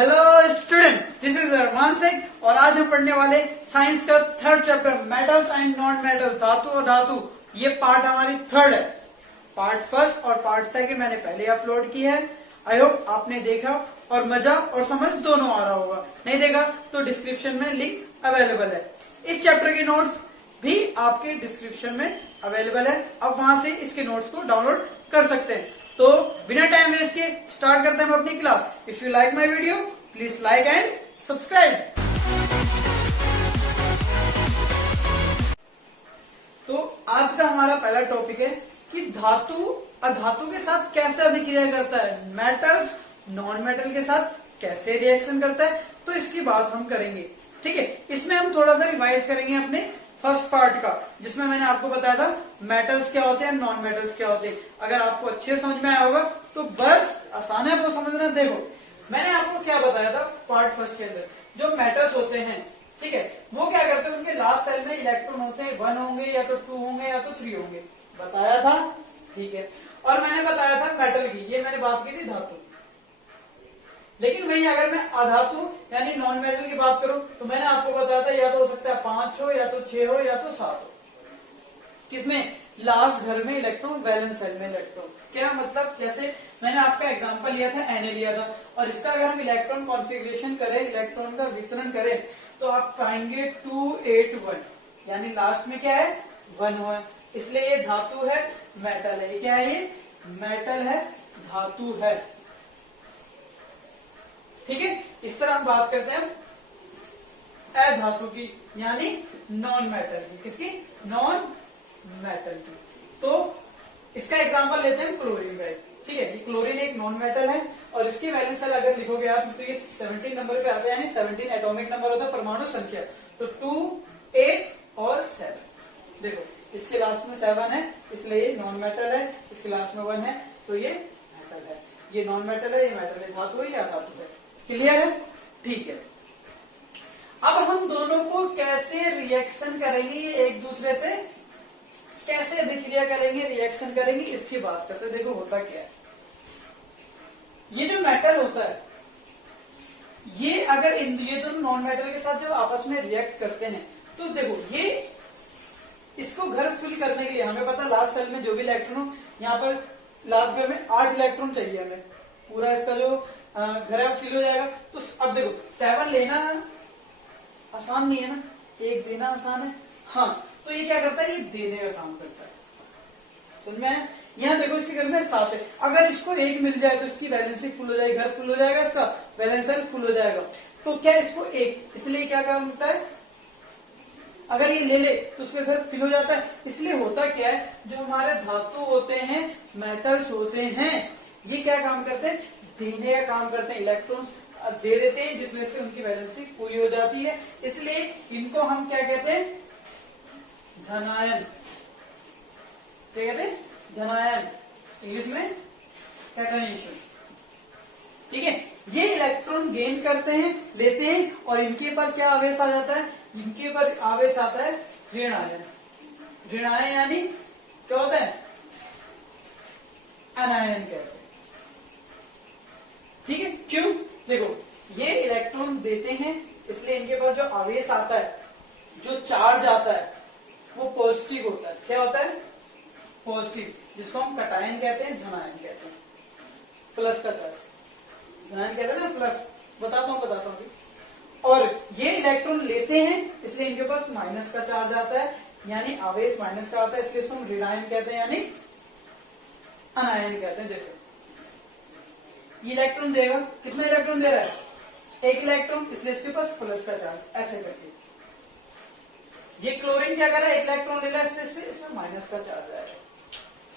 Hello student, this is अरमान शेख और आज हम पढ़ने वाले साइंस का third chapter metals and non metal, धातु और धातु। ये पार्ट हमारी थर्ड है। पार्ट फर्स्ट और पार्ट सेकंड मैंने पहले अपलोड की है। आई होप आपने देखा और मजा और समझ दोनों आ रहा होगा। नहीं देखा तो डिस्क्रिप्शन में लिंक अवेलेबल है। इस चैप्टर के नोट्स भी आपके डिस्क्रिप्शन में अवेलेबल है। आप वहां से इसके नोट्स को डाउनलोड कर सकते हैं। तो बिना टाइम वेस्ट के स्टार्ट करते हैं हम अपनी class. If you like my video please like and subscribe. तो आज का हमारा पहला टॉपिक है कि धातु अधातु के साथ कैसे अभिक्रिया करता है, मेटल्स नॉन मेटल के साथ कैसे रिएक्शन करता है, तो इसकी बात हम करेंगे। ठीक है, इसमें हम थोड़ा सा रिवाइज करेंगे अपने फर्स्ट पार्ट का, जिसमें मैंने आपको बताया था मेटल्स क्या होते हैं, नॉन मेटल्स क्या होते हैं। अगर आपको अच्छे समझ में आया होगा तो बस आसान है आपको समझना। देखो, मैंने आपको क्या बताया था पार्ट फर्स्ट के अंदर, जो मेटल्स होते हैं, ठीक है, वो क्या करते हैं, उनके लास्ट सेल में इलेक्ट्रॉन होते हैं, 1 होंगे या तो 2 होंगे या तो 3 होंगे, बताया था। ठीक है, और मैंने बताया था मेटल की, ये मैंने बात की थी धातु। लेकिन वही अगर मैं अधातु यानी नॉन मेटल की बात करूं तो मैंने आपको बताया था या तो हो सकता है 5 हो या तो 6 हो या तो 7 हो। किसमें? लास्ट घर में इलेक्ट्रॉन, वैलेंस सेल में इलेक्ट्रॉन। क्या मतलब? जैसे मैंने आपका एग्जांपल लिया था, Na लिया था, और इसका अगर हम इलेक्ट्रॉन कॉन्फ़िगरेशन करें, इलेक्ट्रॉन का वितरण करें, तो आप पाएंगे 2 8 1, यानी लास्ट में क्या है? 1 है। इसलिए ये धातु है, मेटल है। क्या है? ये मेटल है, धातु है। ठीक है, इस तरह हम बात करते हैं अधातु की, यानी नॉन मेटल की। किसकी? नॉन मेटल की। तो इसका एग्जांपल लेते हैं क्लोरीन का। ठीक है, ये क्लोरीन एक नॉन मेटल है और इसकी वैलेंस सेल अगर लिखोगे आप तो ये 17 नंबर पे आता है, यानी 17 एटॉमिक नंबर होता है, परमाणु संख्या। तो 2 8 और 7। देखो, इसके लास्ट में 7 है, इसलिए ये नॉन मेटल है। इसके लास्ट में 1 है, तो ये मेटल है। ये नॉन मेटल है, ये मेटल है। धातु है या अधातु है? क्लियर है? ठीक है, अब हम दोनों को कैसे रिएक्शन करेंगे, एक दूसरे से कैसे अभिक्रिया करेंगे, रिएक्शन करेंगे, इसकी बात करते हैं। देखो होता क्या है, ये जो मेटल होता है, ये अगर ये दोनों नॉन मेटल के साथ जब आपस में रिएक्ट करते हैं तो देखो, ये इसको घर फिल करने के लिए हमें पता लास्ट सेल में जो भी इलेक्ट्रॉन हो, यहाँ पर लास्ट घर में 8 इलेक्ट्रॉन चाहिए हमें, पूरा इसका जो घर है फिल हो जाएगा। तो अब देखो, 7 लेना आसान नहीं है ना, 1 देना आसान है। हाँ, तो ये क्या करता है? ये देने का काम करता है। समझ में आया? यहाँ देखो, इसके घर में 7 है, अगर इसको 1 मिल जाए तो इसकी वैलेंसी फुल हो जाएगी, घर फुल हो जाएगा, इसका वैलेंस सेल फुल हो जाएगा। तो क्या इसको 1, इसलिए क्या काम करता है? अगर ये ले ले तो उसके घर फिल हो जाता है। इसलिए होता क्या है, जो हमारे धातु होते हैं, मेटल्स होते हैं, ये क्या काम करते हैं? देने का काम करते हैं, इलेक्ट्रॉन्स दे देते हैं, जिसमें से उनकी वैलेंसी पूरी हो जाती है। इसलिए इनको हम क्या कहते हैं? धनायन। क्या कहते हैं? धनायन, इंग्लिश में कैटायनेशन। ठीक है, ये इलेक्ट्रॉन गेन करते हैं, लेते हैं, और इनके पर क्या आवेश आ जाता है? इनके पर आवेश आता है ऋण आयन। ऋण आयन यानी क्या होता है? अनायन कहते हैं। ठीक है, क्यों? देखो, ये इलेक्ट्रॉन देते हैं, इसलिए इनके पास जो आवेश आता है, जो चार्ज आता है, वो पॉजिटिव होता है। क्या होता है? पॉजिटिव, जिसको हम कटायन कहते हैं, धनायन कहते हैं। प्लस का चार्ज धनायन कहते हैं ना, प्लस। बताता हूं अभी। और ये इलेक्ट्रॉन लेते हैं, इसलिए इनके पास माइनस का चार्ज आता है, यानी आवेश माइनस का आता है, इसलिए इसको हम ऋणायन कहते हैं, यानी अनायन कहते हैं। देखो, ये इलेक्ट्रॉन देगा, कितना इलेक्ट्रॉन दे रहा है? 1 इलेक्ट्रॉन, इसलिए इसके पास प्लस का चार्ज। ऐसे करके ये क्लोरीन क्या कर रहा है? 1 इलेक्ट्रॉन ले रहा है, इसमें माइनस का चार्ज आएगा।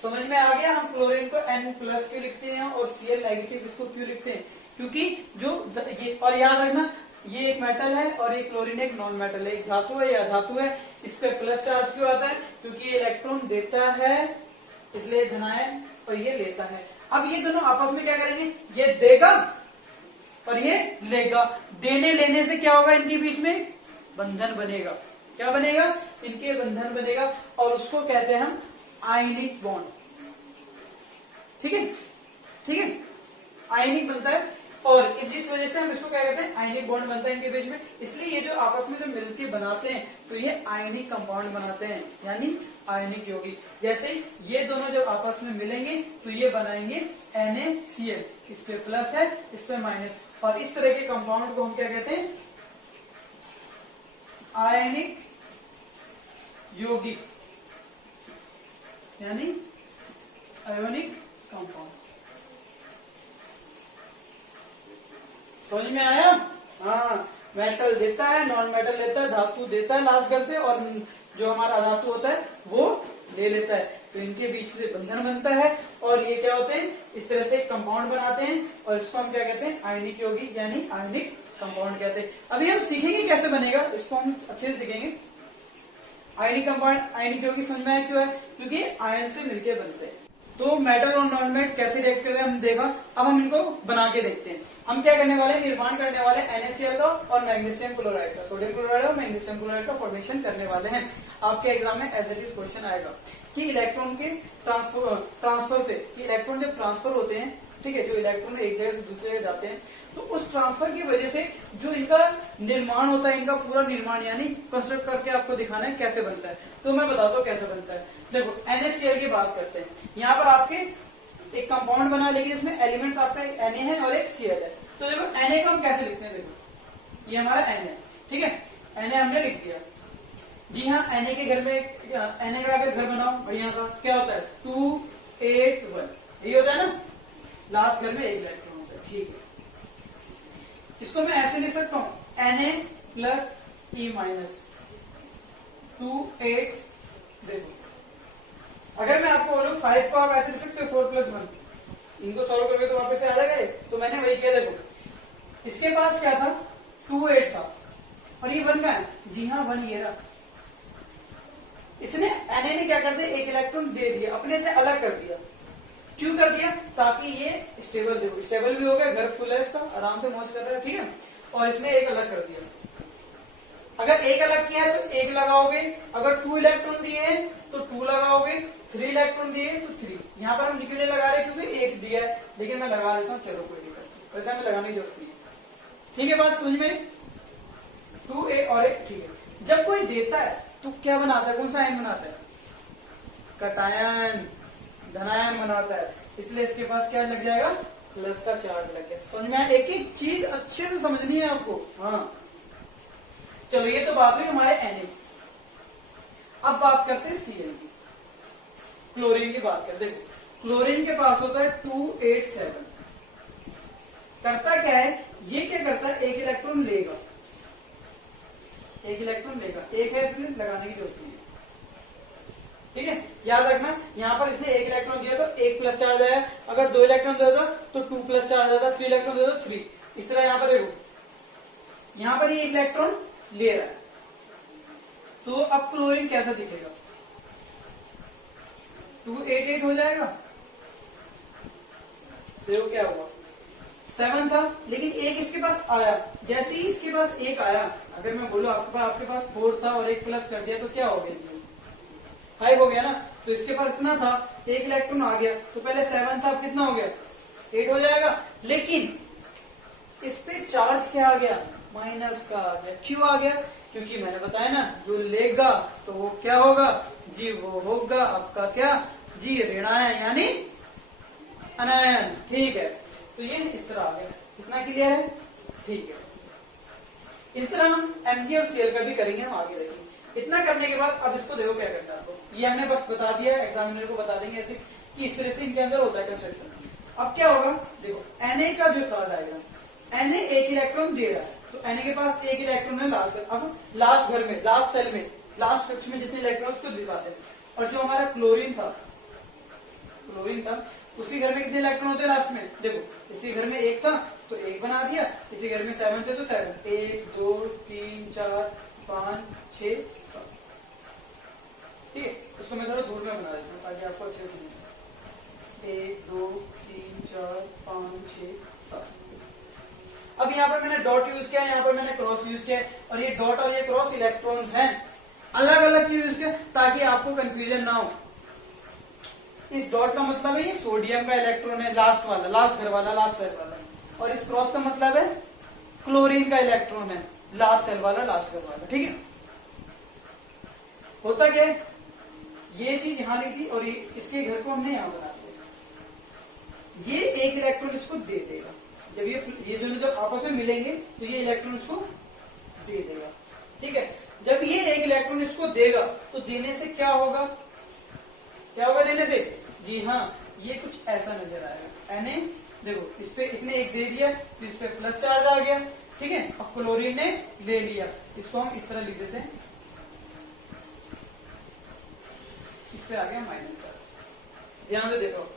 समझ में आ गया? हम क्लोरीन को N+ क्यों लिखते हैं और Cl नेगेटिव इसको क्यों लिखते हैं? क्योंकि जो ये, और याद रखना, ये एक मेटल है और ये क्लोरीन एक नॉन मेटल है, एक धातु है या धातु है। इस पे प्लस चार्ज क्यों आता है? क्योंकि ये इलेक्ट्रॉन देता है, इसलिए धनायन, और ये लेता है। अब ये दोनों आपस में क्या करेंगे? ये देगा और ये लेगा। देने लेने से क्या होगा? इनके बीच में बंधन बनेगा। क्या बनेगा? इनके बंधन बनेगा, और उसको कहते हैं हम आयनिक बॉन्ड। ठीक है, ठीक है, आयनिक बनता है। और जिस वजह से हम इसको क्या कहते हैं, आयनिक बॉन्ड बनता है इनके बीच में। इसलिए ये जो आपस में जो मिलके बनाते हैं तो ये आयनिक कंपाउंड बनाते हैं, यानी आयनिक यौगिक। जैसे ये दोनों जब आपस में मिलेंगे तो ये बनाएंगे NaCl, इस पे प्लस है इस पे माइनस, और इस तरह के कंपाउंड को हम क्या कहते हैं, आयनिक यौगिक, यानी आयोनिक कंपाउंड। समझ में आया? हाँ, मेटल देता है, नॉन मेटल लेता है, धातु देता है लास्ट घर से, और जो हमारा अधातु होता है वो ले लेता है। तो इनके बीच से बंधन बनता है और ये क्या होते हैं, इस तरह से एक कंपाउंड बनाते हैं, और इसको हम क्या कहते हैं, आयनिक यौगिक यानी आयनिक कंपाउंड कहते हैं। अभी हम सीखेंगे कैसे बनेगा, इसको हम अच्छे से सीखेंगे। आयनिक कंपाउंड, आयनिक यौगिक समझ में आया क्यों है, क्योंकि आयन से मिलकर बनते हैं। तो मेटल और नॉन मेटल कैसे रिएक्ट करते हैं हम देखा, अब हम इनको बना के देखते हैं। हम क्या करने वाले, निर्माण करने वाले NaCl का और मैग्नीशियम क्लोराइड का, सोडियम क्लोराइड और मैग्नीशियम क्लोराइड का फॉर्मेशन करने वाले हैं। आपके एग्जाम में एज इट इज क्वेश्चन आएगा कि इलेक्ट्रॉन के ट्रांसफर से, कि इलेक्ट्रॉन जब ट्रांसफर होते हैं, ठीक है, जो इलेक्ट्रॉन एक जगह से दूसरी जगह जाते हैं, तो उस ट्रांसफर की वजह से जो इनका निर्माण होता है, इनका पूरा निर्माण यानी कंस्ट्रक्ट करके आपको दिखाना है कैसे बनता है। तो मैं बताता हूँ कैसे बनता है। देखो NaCl की बात करते हैं, यहाँ पर आपके एक कंपाउंड बना, लेकिन इसमें एलिमेंट्स आपका एक Na है और एक Cl है। तो देखो Na को हम कैसे लिखते हैं, देखो ये हमारा N है, ठीक है, Na हमने लिख दिया। जी हाँ, Na के घर में Na का अगर घर बनाओ बढ़िया सा, क्या होता है 2 8 1, यही होता है ना, लास्ट घर में एक इलेक्ट्रॉन होता है, ठीक है। इसको मैं ऐसे लिख सकता हूँ Na प्लस E माइनस 2 8। देखो अगर मैं आपको बोलूं 5 को आप ऐसे लिख सकते हो 4 प्लस 1, इनको सॉल्व करके तो वापस से आ जाएगा। तो मैंने वही किया, देखो इसके पास क्या था 2 8 था और ये 1 का है, जी हाँ 1 ये रहा। इसने Na ने क्या कर दिया, एक इलेक्ट्रॉन दे दिया, अपने से अलग कर दिया। क्यों कर दिया, ताकि ये स्टेबल, देखो स्टेबल भी हो गया, घर फुल है इसका, आराम से मौज कर रहा है, ठीक है। और इसने एक अलग कर दिया। अगर एक अलग किया है तो एक लगाओगे, अगर 2 इलेक्ट्रॉन दिए हैं तो 2 लगाओगे, 3 इलेक्ट्रॉन दिए तो 3। यहाँ पर हम क्यों नहीं लगा रहे, क्योंकि एक दिया है, लेकिन मैं लगा देता हूँ, चलो कोई दिक्कत नहीं, वैसे हमें लगाने की जरूरत नहीं है, ठीक है। बात समझ में, 2 एक और एक, ठीक है। जब कोई देता है तो क्या बनाता है, कौन सा आयन बनाता है, कटायन, धनायन बनाता है, इसलिए इसके पास क्या लग जाएगा, प्लस का चार्ज लग गया। समझ में, एक एक चीज अच्छे से समझनी है आपको। हाँ चलो, ये तो बात हुई हमारे Na। अब बात करते हैं Cl की, क्लोरीन की बात करते हैं। क्लोरीन के पास होता है 2 8 7। करता क्या है, ये क्या करता है, एक इलेक्ट्रॉन लेगा, एक इलेक्ट्रॉन लेगा, एक है इसलिए लगाने की जरूरत नहीं है, ठीक है। याद रखना, यहाँ पर इसने एक इलेक्ट्रॉन दिया तो एक प्लस चार्ज आया, अगर 2 इलेक्ट्रॉन देता तो 2 प्लस चार्ज आता, 3 इलेक्ट्रॉन देता 3। इस तरह यहाँ पर देखो, यहाँ पर ये एक इलेक्ट्रॉन ले रहा है, तो अब क्लोरीन कैसा दिखेगा, 2 8 8 हो जाएगा। देखो क्या हुआ, 7 था, लेकिन एक इसके पास आया, जैसे ही इसके पास एक आया, अगर मैं बोलूं आपके पास 4 था और एक प्लस कर दिया तो क्या हो गया, 5 हो गया ना। तो इसके पास इतना था, एक इलेक्ट्रॉन आ गया, तो पहले 7 था, अब कितना हो गया, 8 हो जाएगा। लेकिन इस पे चार्ज क्या आ गया, माइनस का आ गया। क्यों आ गया, क्योंकि मैंने बताया ना, जो लेगा तो वो क्या होगा जी, वो होगा आपका क्या जी, ऋणायन यानी अनायन, ठीक है। तो ये इस तरह आ गया, कितना क्लियर है, ठीक है। इस तरह हम Mg और Cl का भी करेंगे, हम आगे देखेंगे। इतना करने के बाद अब इसको देखो क्या करना है आपको, ये हमने बस बता दिया, एग्जामिनर को बता देंगे ऐसे कि इस तरह से इनके अंदर होता है कंस्ट्रक्शन। अब क्या होगा, देखो Na का जो चार्ज आएगा, Na एक इलेक्ट्रॉन दे रहा है, तो Na के पास एक इलेक्ट्रॉन है लास्ट घर, अब लास्ट घर में, लास्ट सेल में, लास्ट कक्ष में जितने इलेक्ट्रॉन उसको दिखाते हैं। और जो हमारा क्लोरीन था, उसी घर में कितने इलेक्ट्रॉन होते हैं लास्ट में, देखो इसी घर में एक था तो एक बना दिया, इसी घर में 7 थे तो 7, 1 2 3 4 5 6 7, ठीक है। उसको मैं थोड़ा दूर में बना देता हूँ ताकि आपको अच्छे से समझे, 1 2 3 4 5 6 7। अब यहाँ पर मैंने डॉट यूज किया, यहाँ पर मैंने क्रॉस यूज किया, और ये डॉट और ये क्रॉस इलेक्ट्रॉन्स हैं, अलग अलग यूज किया ताकि आपको कंफ्यूजन ना हो। इस डॉट का मतलब है ये सोडियम का इलेक्ट्रॉन है, लास्ट वाला, लास्ट घर वाला, लास्ट सेल वाला, और इस क्रॉस का मतलब है क्लोरीन का इलेक्ट्रॉन है, लास्ट सेल वाला, लास्ट घर वाला। ठीक है, होता क्या है, ये चीज यहां लिखी और इसके घर को हमने यहां बना दिया। ये एक इलेक्ट्रॉन इसको दे देगा, जब ये दोनों जब आपस में मिलेंगे तो ये इलेक्ट्रॉन इसको दे देगा। ठीक है, जब ये एक इलेक्ट्रॉन इसको देगा तो देने से क्या होगा, क्या होगा देने से, जी हाँ, ये कुछ ऐसा नजर आएगा। Na देखो, इस पे इसने एक दे दिया तो इस पे प्लस चार्ज आ गया। ठीक है, और क्लोरीन ने ले लिया, इसको हम इस तरह लिख देते हैं, इस पे आ गया माइनस चार्ज। ध्यान से देखो,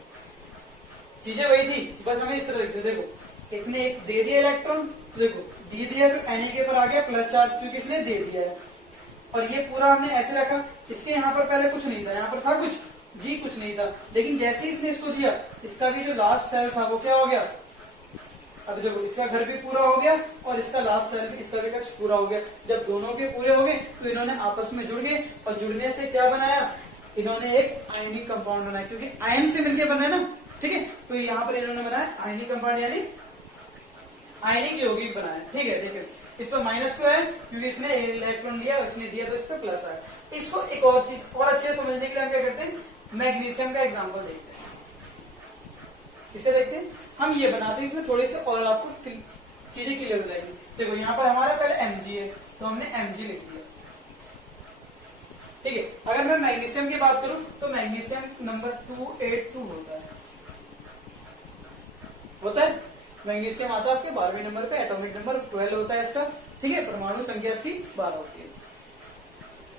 चीजें वही थी, बस हमें इस तरह लिखते। देखो, इसने एक दे दिया इलेक्ट्रॉन, देखो दे दिया तो Na के ऊपर आ गया प्लस चार्ज, क्योंकि इसने दे दिया है। और ये पूरा हमने ऐसे रखा, इसके यहाँ पर पहले कुछ नहीं था, यहाँ पर था कुछ, जी कुछ नहीं था, लेकिन जैसे ही इसने इसको दिया, इसका भी जो लास्ट सेल था वो क्या हो गया, अब देखो इसका घर भी पूरा हो गया और इसका लास्ट सेल भी, इसका भी घर पूरा हो गया। जब दोनों के पूरे हो गए तो इन्होंने आपस में जुड़ गए, और जुड़ने से क्या बनाया, इन्होंने एक आयनिक कंपाउंड बनाया, क्योंकि आयन से मिलकर बना है ना। ठीक है, तो यहाँ पर इन्होंने बनाया आयनिक कंपाउंड, यानी आयनिक यौगिक बनाया। ठीक है, देखिए इस पर माइनस क्यों है, क्योंकि इसने इलेक्ट्रॉन लिया, इसने दिया तो इस पर प्लस आया। इसको एक और चीज और अच्छे से समझने के लिए हम क्या करते हैं, मैग्नीशियम का एग्जांपल देखते हैं। इसे देखते हैं, हम ये बनाते हैं, इसमें थोड़े से और आपको चीजें क्लियर हो जाएगी। देखो यहाँ पर हमारा पहले Mg है, तो हमने Mg लिख दिया। ठीक है, अगर मैं मैग्नीशियम की बात करूं तो मैग्नीशियम नंबर 282 होता है। मैग्नीशियम आता है आपके 12वें नंबर पे, एटॉमिक नंबर 12 होता है इसका। ठीक है, परमाणु संख्या इसकी 12 होती है।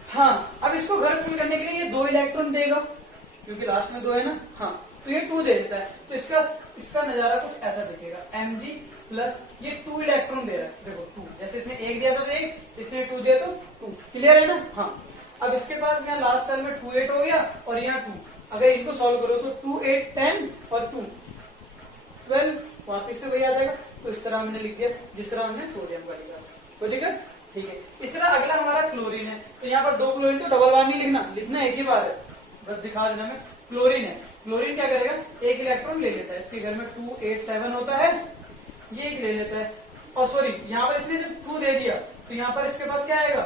हाँ, अब इसको घर फुल करने के लिए ये 2 इलेक्ट्रॉन देगा, क्योंकि लास्ट में 2 है ना। हाँ, तो ये 2 दे देता है, तो इसका नजारा कुछ ऐसा दिखेगा, Mg प्लस ये 2 इलेक्ट्रॉन दे रहा है। देखो 2, जैसे इसने 1 दिया तो 1, इसने 2 दिया तो 2। क्लियर है ना। हाँ, अब इसके पास यहाँ लास्ट सेल में 2 8 हो गया और यहाँ 2, अगर इनको सॉल्व करो तो 2 8 10 और 2 12, वापिस से वही आ जाएगा। तो इस तरह हमने लिख दिया, जिस तरह हमने सोडियम का लिखा। तो ठीक है, ठीक है। इस तरह अगला हमारा क्लोरीन है, तो यहाँ पर 2 क्लोरीन, तो डबल बार नहीं लिखना, लिखना एक ही बार है, बस दिखा देना। में क्लोरीन है, क्लोरीन क्या करेगा, एक इलेक्ट्रॉन ले लेता है, इसके घर में 2 8 7 होता है, ये एक ले लेता है। और सॉरी, यहाँ पर इसने जब 2 दे दिया तो यहाँ पर इसके पास क्या आएगा,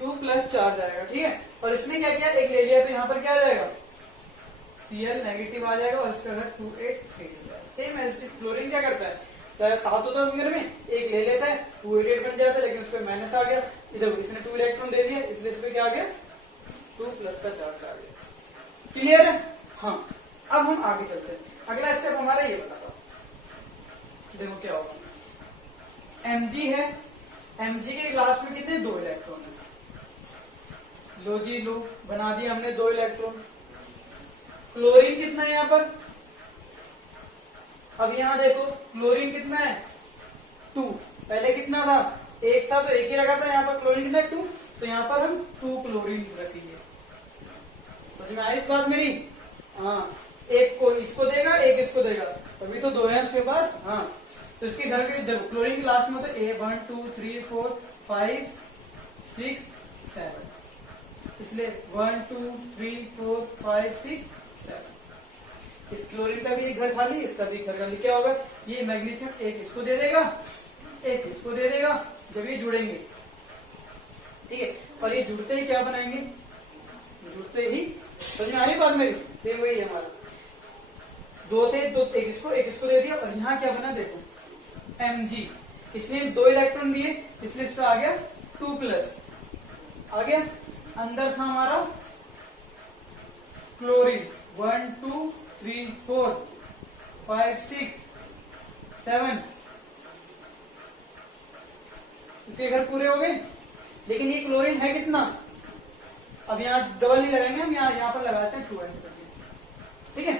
2 प्लस चार्ज आएगा। ठीक है, और इसने क्या किया, एक ले लिया, तो यहाँ पर क्या आ जाएगा, Cl नेगेटिव आ जाएगा, और इसका घर 2 8 8 हो जाएगा। सेम एज क्लोरीन क्या करता है, 7 होता है घर में, एक ले लेता है, 2 8 8 बन जाता है, लेकिन उस पर माइनस आ गया, इधर इसने 2 इलेक्ट्रॉन दे दिया, इसलिए इस पर क्या आ गया, 2 प्लस का चार्ज आ गया। क्लियर है। हाँ, अब हम आगे चलते हैं, अगला स्टेप हमारा ये बताता हूं। देखो क्या होगा, Mg है, Mg के लास्ट में कितने, 2 इलेक्ट्रॉन है। लो जी लो, बना दिया हमने 2 इलेक्ट्रॉन। क्लोरीन कितना है यहाँ पर, अब यहाँ देखो क्लोरीन कितना है, 2। पहले कितना था, 1 था, तो 1 ही रखा था। यहाँ पर क्लोरीन कितना है, 2, तो यहाँ पर हम 2 क्लोरीन रखेंगे। समझ में आई बात मेरी। हाँ, एक को इसको देगा, एक इसको देगा, तभी तो 2 है उसके पास। हाँ, तो इसके घर के देखो, क्लोरीन के लास्ट में तो 1 2 3 4 5 6 7, इसलिए 1 2 3 4 5 6 7। इस क्लोरीन का भी एक घर खाली, इसका भी घर खाली। क्या होगा, ये मैग्नीशियम एक इसको दे देगा, एक इसको दे देगा, जब ये जुड़ेंगे। ठीक है, और ये जुड़ते ही क्या बनाएंगे, जुड़ते ही, समझ में आ रही बात मेरी। सेम वही है हमारा, 2 थे, तो एक इसको दे दिया, और यहाँ क्या बना देखो, Mg, इसने 2 इलेक्ट्रॉन दिए, इसलिए इस पर आ गया 2 प्लस आ गया। अंदर था हमारा क्लोरीन, 1 2 3 4 5 6 7, इसके घर पूरे हो गए। लेकिन ये क्लोरीन है कितना, अब यहाँ डबल नहीं लगाएंगे हम, यहाँ पर लगाते हैं 2 ऐसे करके। ठीक है,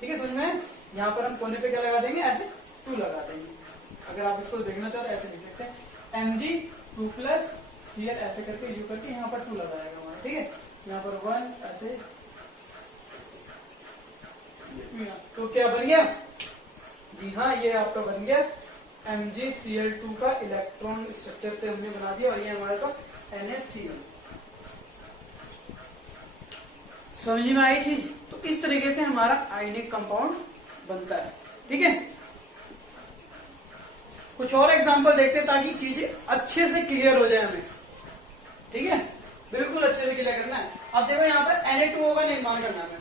ठीक है, समझ में। यहाँ पर हम कोने पे क्या लगा देंगे, ऐसे 2 लगा देंगे। अगर आप इसको देखना चाहो तो ऐसे लिख सकते हैं, Mg 2 प्लस Cl ऐसे करके यू करके यहाँ पर 2 लगाएगा हमारा। ठीक है, यहाँ पर 1 ऐसे, तो क्या बन गया, जी हाँ, ये आपका बन गया MgCl2 का इलेक्ट्रॉन स्ट्रक्चर से हमने बना दिया, और ये हमारा था NaCl। समझ में आई चीज। तो इस तरीके से हमारा आयनिक कंपाउंड बनता है। ठीक है, कुछ और एग्जांपल देखते हैं ताकि चीजें अच्छे से क्लियर हो जाए हमें। ठीक है, बिल्कुल अच्छे से क्लियर करना है। अब देखो यहाँ पर Na2O का निर्माण करना है।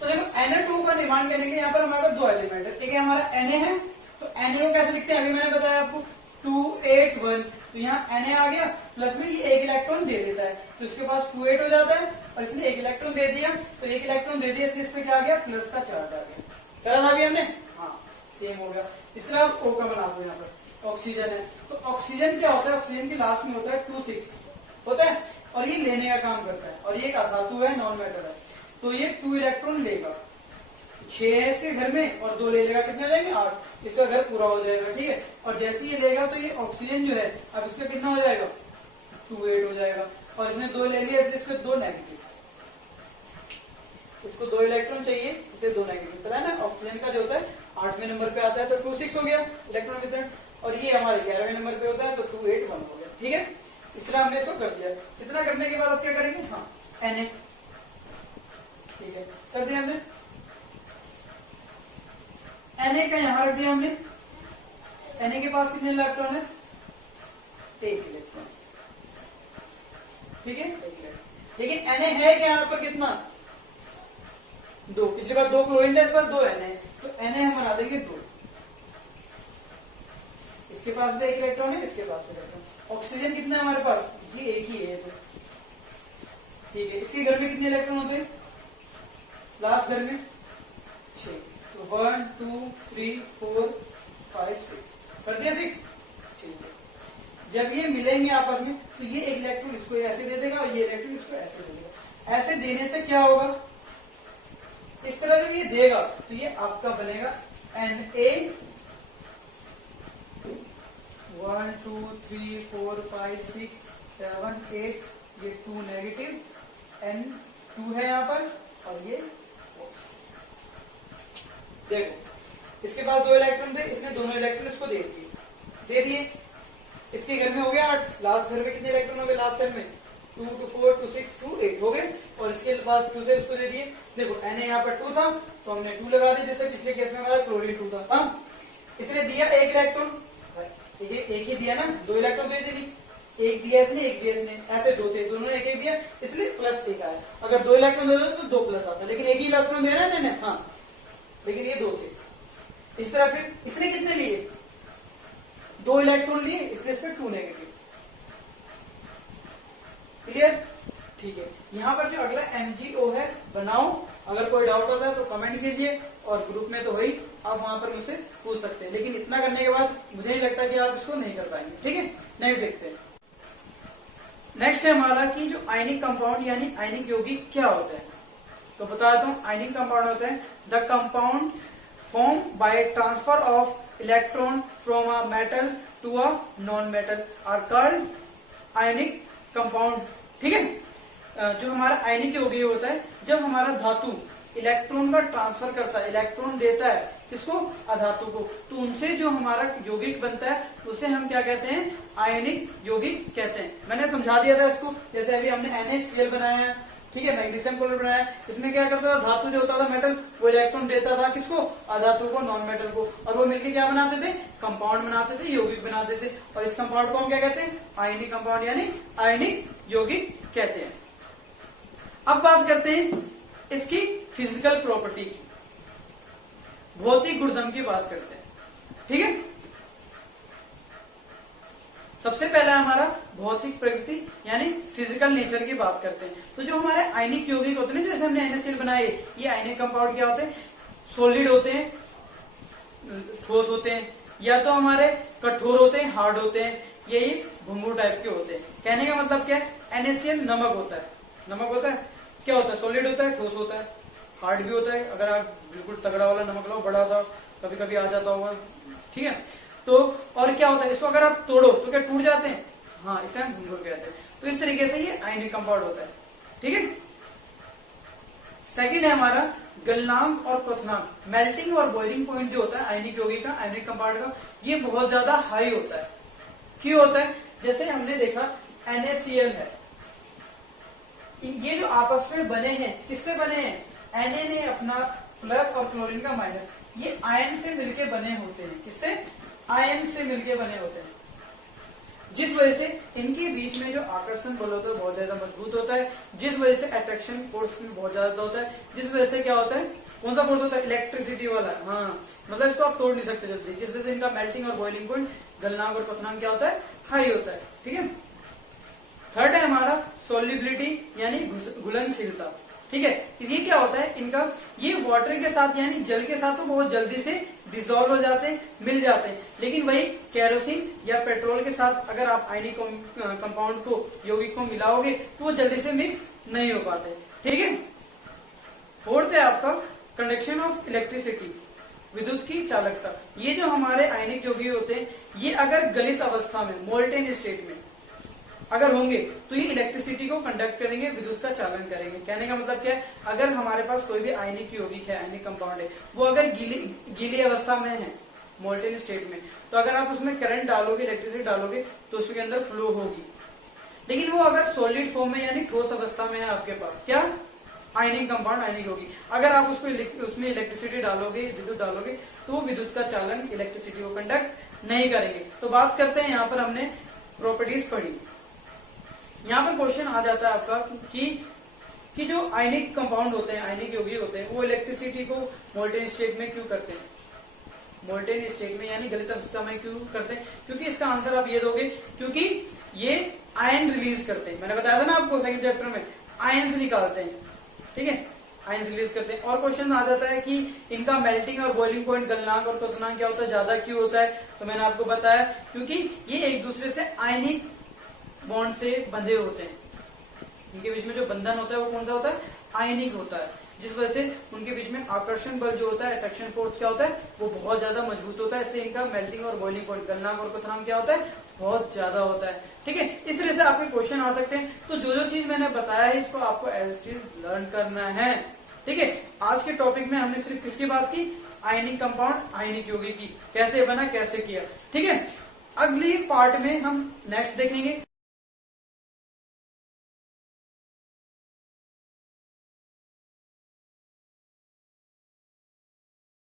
तो देखो Na2O का निर्माण करने के यहाँ पर हमारे पास दो एलिमेंट है, एक हमारा Na है, तो Na को कैसे लिखते हैं अभी मैंने बताया आपको 281, तो यहाँ Na आ गया, प्लस में ये एक इलेक्ट्रॉन दे देता है, तो इसके पास 28 हो जाता है, और इसने एक इलेक्ट्रॉन दे दिया, तो एक इलेक्ट्रॉन दे दिया इसलिए इस पे क्या आ गया, प्लस का चार्ज आ गया। करा था अभी हमने, हाँ सेम हो गया। इसलिए आप O का बना दो। यहाँ पर ऑक्सीजन है, तो ऑक्सीजन क्या होता है, ऑक्सीजन की लास्ट में होता है 26 होता है, और ये लेने का काम करता है, और ये एक अधातु है, नॉन मेटल है, तो ये 2 इलेक्ट्रॉन लेगा, 6 है इसके घर में, और 2 ले लेगा, कितने हो जाएंगे 8, इसका घर पूरा हो जाएगा। ठीक है, और जैसे ये लेगा तो ये ऑक्सीजन जो है अब इसका कितना हो जाएगा 28 हो जाएगा, और इसने 2 ले लिया इसलिए इसको 2 नेगेटिव, इसको 2 इलेक्ट्रॉन चाहिए, इसे 2 नेगेटिव। पता है ना ऑक्सीजन का जो होता है 8वें नंबर पे आता है, तो 26 हो गया इलेक्ट्रॉन वितरण, और ये हमारे 11वें नंबर पे होता है, तो 281 हो गया। ठीक है, इसलिए हमने इसको कर दिया। इतना करने के बाद अब क्या करेंगे, हाँ Na, ठीक है कर दिया हमने, Na का यहां रख दिया हमने। Na के पास कितने इलेक्ट्रॉन है, 1 इलेक्ट्रॉन। ठीक है, 1 इलेक्ट्रॉन, लेकिन Na है क्या यहाँ पर कितना 2, पिछली बार 2 क्लोरीन था, इस बार 2 Na, तो Na हम बना देंगे 2। इसके पास भी 1 इलेक्ट्रॉन है, इसके पास भी इलेक्ट्रॉन। ऑक्सीजन कितना है हमारे पास, ये एक ही है तो ठीक है। इसी घर में कितने इलेक्ट्रॉन होते हैं, लास्ट घर में 6, तो 1 2 3 4 5 6 कर दिया 6। ठीक है, जब ये मिलेंगे आपस में तो ये एक इलेक्ट्रॉन इसको ऐसे दे देगा और ये इलेक्ट्रॉन इसको ऐसे दे देगा। ऐसे देने से क्या होगा, इस तरह जब ये देगा तो ये आपका बनेगा Na 1 2 3 4 5 6 7 8, ये 2 नेगेटिव, N2 है यहाँ पर, और ये देखो इसके पास 2 इलेक्ट्रॉन थे, इसने दोनों इलेक्ट्रॉन इसको दे दिए। इसके घर में हो गया 8, लास्ट घर में कितने इलेक्ट्रॉन हो गए, लास्ट सेल में 2 2 4 2 6 2 8 हो गए, और इसके पास 2 थे उसको दे दिए। देखो Na यहाँ पर 2 था तो हमने 2 लगा दिया, जैसे पिछले केस में हमारा क्लोरीन 2 था। हाँ, इसने दिया 1 इलेक्ट्रॉन, एक ही दिया ना, 2 इलेक्ट्रॉन दे दी, एक दिया इसने, एक दिया इसने, ऐसे 2 थे, दोनों ने एक दिया, इसलिए प्लस 1 आया। अगर 2 इलेक्ट्रॉन दे दो तो 2 प्लस आता, लेकिन एक ही इलेक्ट्रॉन दे रहा है ना, हाँ, लेकिन ये 2 थे। इस तरह फिर इसने कितने लिए, 2 इलेक्ट्रॉन लिए, इसलिए इसमें 2 नेगेटिव। क्लियर, ठीक है। यहाँ पर जो अगला MgO है बनाओ, अगर कोई डाउट होता है तो कमेंट कीजिए, और ग्रुप में तो वही आप वहां पर मुझसे पूछ सकते हैं, लेकिन इतना करने के बाद मुझे नहीं लगता कि आप इसको नहीं कर पाएंगे। ठीक है, नेक्स्ट देखते हैं। नेक्स्ट है हमारा कि जो आयनिक कंपाउंड यानी आयनिक यौगिक क्या होता है, तो बताता हूँ। आयनिक कंपाउंड होता है the compound form by transfer of electron from a metal to a non metal are called ionic compound. ठीक है, जो हमारा आयनिक यौगिक होता है जब हमारा धातु इलेक्ट्रॉन का ट्रांसफर करता है, इलेक्ट्रॉन देता है किसको, अधातु को, तो उनसे जो हमारा यौगिक बनता है उसे हम क्या कहते हैं, आयनिक यौगिक कहते हैं। मैंने समझा दिया था इसको, जैसे अभी हमने NaCl बनाया है, ठीक है, मैग्नीशियम क्लोराइड बनाया, इसमें क्या करता था, धातु जो होता था मेटल, वो इलेक्ट्रॉन देता था किसको, अधातु को, नॉन मेटल को, और वो मिलकर क्या बनाते थे, कंपाउंड बनाते थे, यौगिक बनाते थे, और इस कंपाउंड को हम क्या कहते हैं, आयनिक कंपाउंड यानी आयनिक यौगिक कहते हैं। अब बात करते हैं इसकी फिजिकल प्रॉपर्टी की, भौतिक गुणधर्म की बात करते हैं। ठीक है, सबसे पहला हमारा भौतिक प्रकृति यानी फिजिकल नेचर की बात करते हैं। तो जो हमारे आयनिक यौगिक होते हैं, जैसे हमने NaCl बनाए, ये आयनिक कंपाउंड क्या होते हैं, सॉलिड होते हैं, ठोस होते हैं, या तो हमारे कठोर होते हैं, हार्ड होते हैं, ये भंगुर टाइप के होते हैं। कहने का मतलब क्या है, NaCl नमक होता है, नमक होता है, क्या होता है, सॉलिड होता है, ठोस होता है, हार्ड भी होता है। अगर आप बिल्कुल तगड़ा वाला नमक लो, बड़ा सा कभी कभी आ जाता होगा, ठीक है, तो और क्या होता है, इसको अगर आप तोड़ो तो क्या टूट जाते हैं, हाँ, इसे हम भंगुर कहते हैं। तो इस तरीके से ये आयनिक कंपाउंड होता है। ठीक है, सेकंड है हमारा गलनांक और क्वथनांक, मेल्टिंग और बॉइलिंग पॉइंट जो होता है आयनिक यौगिक का, आयनिक कंपाउंड का, ये बहुत ज्यादा हाई होता है। क्यों होता है, जैसे हमने देखा NaCl है, ये जो आपस में बने हैं, किससे बने हैं, Na ने अपना प्लस और क्लोरीन का माइनस, ये आयन से मिलके बने होते हैं। किससे? आयन से मिलके बने होते हैं, जिस वजह से इनके बीच में जो आकर्षण बल होता है बहुत ज्यादा मजबूत होता है, जिस वजह से अट्रैक्शन फोर्स भी बहुत ज्यादा होता है, जिस वजह से क्या होता है, कौन सा फोर्स होता है? इलेक्ट्रिसिटी वाला। हाँ, मतलब इसको आप तोड़ नहीं सकते जल्दी, जिस वजह से इनका मेल्टिंग और बॉइलिंग पॉइंट, गलनांक और क्वथनांक क्या होता है? हाई होता है। ठीक है। थर्ड है हमारा सोल्युबिलिटी यानी घुलनशीलता। ठीक है, ये क्या होता है इनका? ये वाटर के साथ यानी जल के साथ तो बहुत जल्दी से डिसॉल्व हो जाते हैं, मिल जाते हैं, लेकिन वही केरोसिन या पेट्रोल के साथ अगर आप आयनिक कंपाउंड को, यौगिक को मिलाओगे तो वो जल्दी से मिक्स नहीं हो पाते। ठीक है। फोर्थ है आपका कंडक्शन ऑफ इलेक्ट्रिसिटी, विद्युत की चालकता। ये जो हमारे आयनिक यौगिक होते हैं, ये अगर गलित अवस्था में, मोल्टेन स्टेट में अगर होंगे तो ये इलेक्ट्रिसिटी को कंडक्ट करेंगे, विद्युत का चालन करेंगे। कहने का मतलब क्या है? अगर हमारे पास कोई भी आयनिक यौगिक है, आयनिक कंपाउंड है, वो अगर गीली अवस्था में है, मोल्टेन स्टेट में, तो अगर आप उसमें करंट डालोगे, इलेक्ट्रिसिटी डालोगे तो उसके अंदर फ्लो होगी। लेकिन वो अगर सॉलिड फॉर्म में यानी ठोस अवस्था में है आपके पास, क्या? आयनिक कंपाउंड, आयनिक यौगिक, अगर आप उसमें इलेक्ट्रिसिटी डालोगे, विद्युत डालोगे, तो वो विद्युत का चालन, इलेक्ट्रिसिटी को कंडक्ट नहीं करेंगे। तो बात करते हैं, यहाँ पर हमने प्रॉपर्टीज पढ़ी। यहाँ पर क्वेश्चन आ जाता है आपका कि जो आयनिक कंपाउंड होते हैं, आयनिक यौगिक होते हैं, वो इलेक्ट्रिसिटी को मोल्टेन स्टेट में क्यों करते हैं? मोल्टेन स्टेट में यानी गलित अवस्था में क्यों करते हैं? क्योंकि इसका आंसर आप ये दोगे, क्योंकि ये आयन रिलीज करते हैं। मैंने बताया था ना आपको सेकंड चैप्टर में, आयन निकालते हैं। ठीक है, आयन रिलीज करते हैं। और क्वेश्चन आ जाता है कि इनका मेल्टिंग और बॉइलिंग पॉइंट, गलनांक और क्वथनांक क्या होता है, ज्यादा क्यों होता है? तो मैंने आपको बताया क्योंकि ये एक दूसरे से आयनिक बॉन्ड से बंधे होते हैं। इनके बीच में जो बंधन होता है वो कौन सा होता है? आयनिक होता है, जिस वजह से उनके बीच में आकर्षण बल जो होता है, अट्रैक्शन फोर्स क्या होता है, वो बहुत ज्यादा मजबूत होता है। इसलिए इनका मेल्टिंग और बॉइलिंग पॉइंट, गलनांक और क्वथनांक क्या होता है? बहुत ज्यादा होता है। ठीक है, इस तरह से आपके क्वेश्चन आ सकते हैं। तो जो चीज मैंने बताया है इसको आपको एज इट इज लर्न करना है। ठीक है, आज के टॉपिक में हमने सिर्फ किसकी बात की? आयनिक कंपाउंड, आयनिक यौगिक की, कैसे बना, कैसे किया। ठीक है, अगली पार्ट में हम नेक्स्ट देखेंगे।